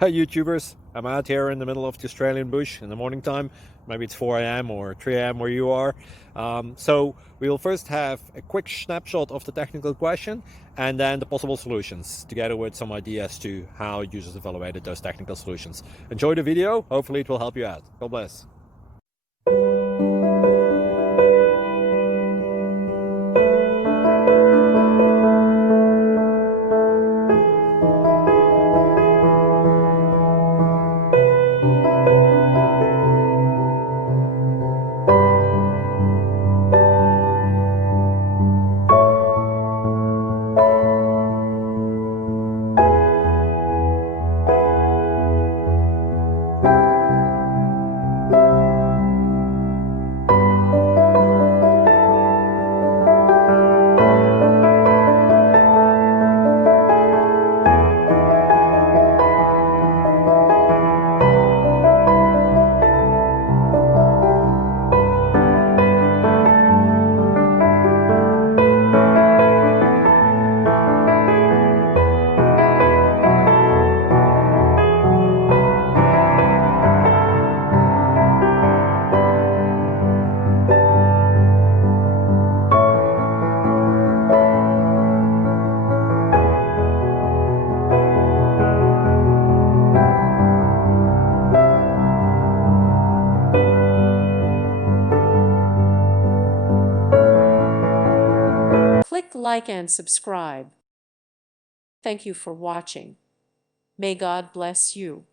Hi YouTubers, I'm out here in the middle of the Australian bush in the morning time. Maybe it's 4 a.m. or 3 a.m. where you are. So we'll first have a quick snapshot of the technical question and then the possible solutions, together with some ideas to how users evaluated those technical solutions. Enjoy the video, hopefully it will help you out. God bless. Click like and subscribe. Thank you for watching. May God bless you.